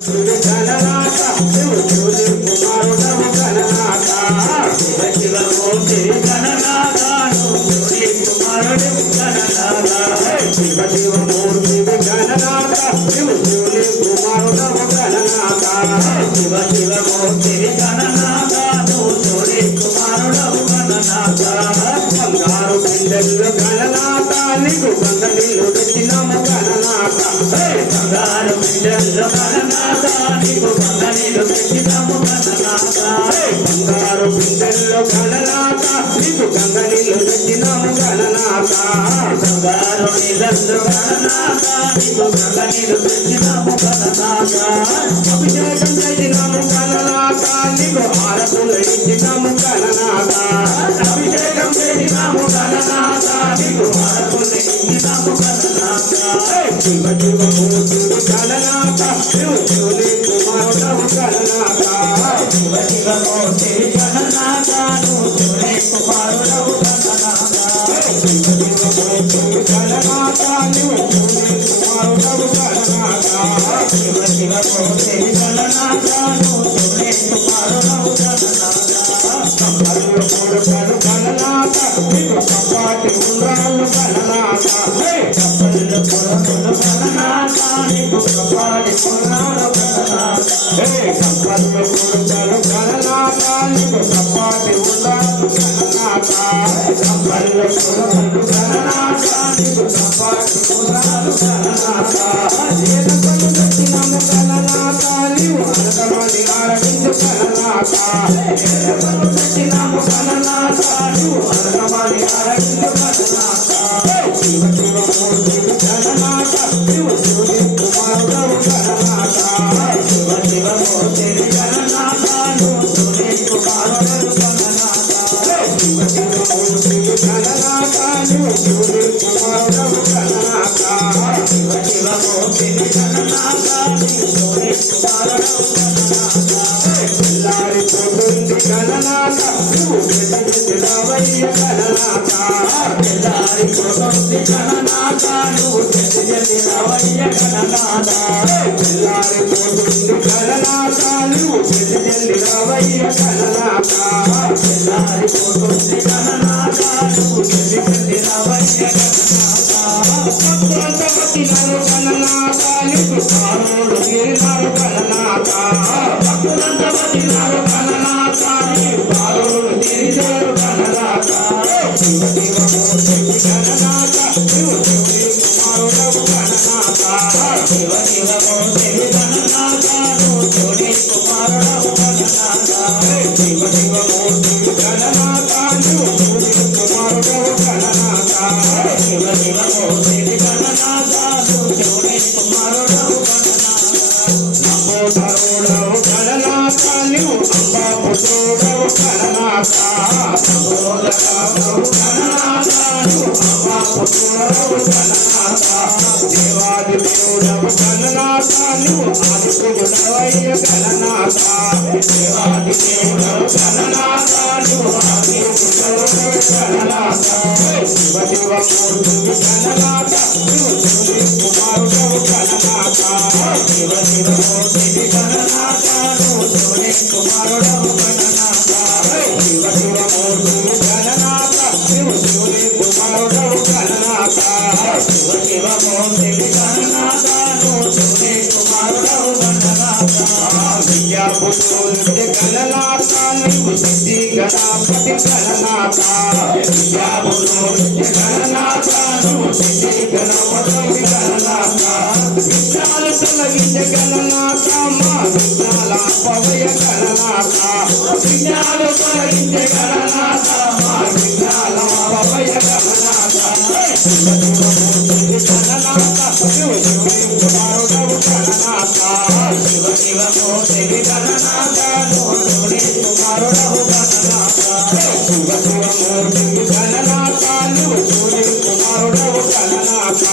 గణనాథ శివ శివుని కుమారుడవు గణనాథ శివ శివ మూర్తి గణనాథ శివుని కుమారుడవు గణనాథ శివ శివ మూర్తి గణనాథ శివ శివుని కుమారుడవు గణనాథ శివ శివ మూర్తి గణనాథ శివుని కుమారుడవు గణనాథ బంగారు పిండెల్లో గణనాథ నీకు గంగనీళ్ళు తెచ్చినాము గణనాథ బంగారు పిండెల్లో గణనాథ నీకు గంగనీళ్ళు తెచ్చినాము గణనాథ బంగారు పిండెల్లో గణనాథ నీకు గంగనీళ్ళు తెచ్చినాము గణనాథ బంగారు నీళ్ళల్లో గణనాథ నీకు గంగనీళ్ళు తెచ్చినాము గణనాథ అభిషేకం చేసినాము గణనాథ నీకు హారతులు ఇచ్చినాము గణనాథ అభిషేకం చేసినాము గణనాథ నీకు హారతులు ఇచ్చినాము గణనాథ శివ శివ మూర్తి గణనాథ శివ శివుని కుమారుడవు గణనాథ శివ శివ మూర్తి గణనాథ శివుని కుమారుడవు గణనాథ శివ శివ మూర్తి గణనాథ శివుని కుమారుడవు గణనాథ శివ శివ మూర్తి గణనాథ శివుని కుమారుడవు గణనాథ సంపర్లు కొడుకలు గణనాథ నీకు సంపాటి ఉండ్రాలు గణనాథ సంపర్లు కొడుకలు గణనాథ నీకు సంపాటి ఉండ్రాలు గణనాథ సంపర్లు కొడుకలు గణనాథ నీకు సంపాటి ఉండ్రాలు గణనాథ సంపర్లు కొడుకలు గణనాథ నీకు సంపాటి ఉండ్రాలు గణనాథ ఏలకలు తెచ్చినాము గణనాథ నీవు అర్థమని ఆరగించు గణనాథ ఏలకలు తెచ్చినాము గణనాథ నీవు అర్థమని ఆరగించు గణనాథ శివ శివ మూర్తి గణనాథ శివ శివుని కుమారుడవు గణనాథ శివ శివ మూర్తి గణనాథ శివుని కుమారుడవు గణనాథ శివ శివ మూర్తి గణనాథ శివుని కుమారుడవు గణనాథ శివ శివ మూర్తి గణనాథ శివుని కుమారుడవు గణనాథ పిల్లారి పోతుంది గణనాథ నువ్వు రావయ్య గణనాథ పిల్లారి పోతుంది గణనాథ నువ్వు రావయ్య గణనాథ పిల్లారి పోతుంది గణనాథ నువ్వు రావయ్య గణనాథ పిల్లారి పోతుంది గణనాథ నువ్వు రావయ్య గణనాథ భక్తులంతపతినారు గణనాథ నీకు సారోడు తీరినారు గణనాథ భక్తులంతపతినారు గణనాథ నీకు సారోడు తీరినారు గణనాథ శివ శివ మూర్తి గణనాథ శివ శివుని కుమారుడవు గణనాథ శివ శివ మూర్తి గణనాథ శివుని కుమారుడవు గణనాథ శివ శివ మూర్తి గణనాథ శివుని కుమారుడవు గణనాథ శివ శివ మూర్తి గణనాథ శివుని కుమారుడవు గణనాథ నంబోధరుడవు గణనాథ నీవు అంబాపుత్రుడవు గణనాథ నంబోధరుడవు గణనాథ నీవు అంబాపుత్రుడవు గణనాథ దేవాది దేవుడవు గణనాథ నీవు ఆదిపురుడవయ్య గణనాథ దేవాది దేవుడవు గణనాథ నీవు ఆదిపురుడవయ్య గణనాథ శివ శివ మూర్తి గణనాథ నీవు శివుని కుమారుడవు గణనాథ శివ శివ మూర్తి గణనాథ నీవు శివుని కుమారుడవు గణనాథ శివ శివ మూర్తి గణనాథ నీవు శివుని కుమారుడవు గణనాథ శివ శివ మూర్తి గణనాథ నీవు శివుని కుమారుడవు గణనాథ విద్యాపుత్రుడి గణనాథ నీవు సిద్ధి గణపతి గణనాథ విద్యాపుత్రుడి గణనాథ నీవు సిద్ధి గణపతి గణనాథ విఘ్నాలు తొలగించే గణనాథ మా విఘ్నాల పవయ గణనాథ విఘ్నాలు తొలగించే గణనాథ మా విఘ్నాల పవయ గణనాథ శివ శివ మూర్తి గణనాథ శివ శివుని కుమారుడవు గణనాథ శివ శివ మూర్తి గణనాథ శివుని కుమారుడవు గణనాథ శివ శివ మూర్తి గణనాథ శివుని కుమారుడవు గణనాథ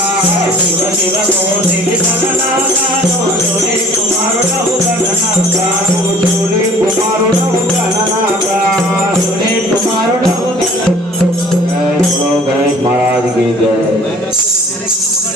శివ శివ మూర్తి గణనాథ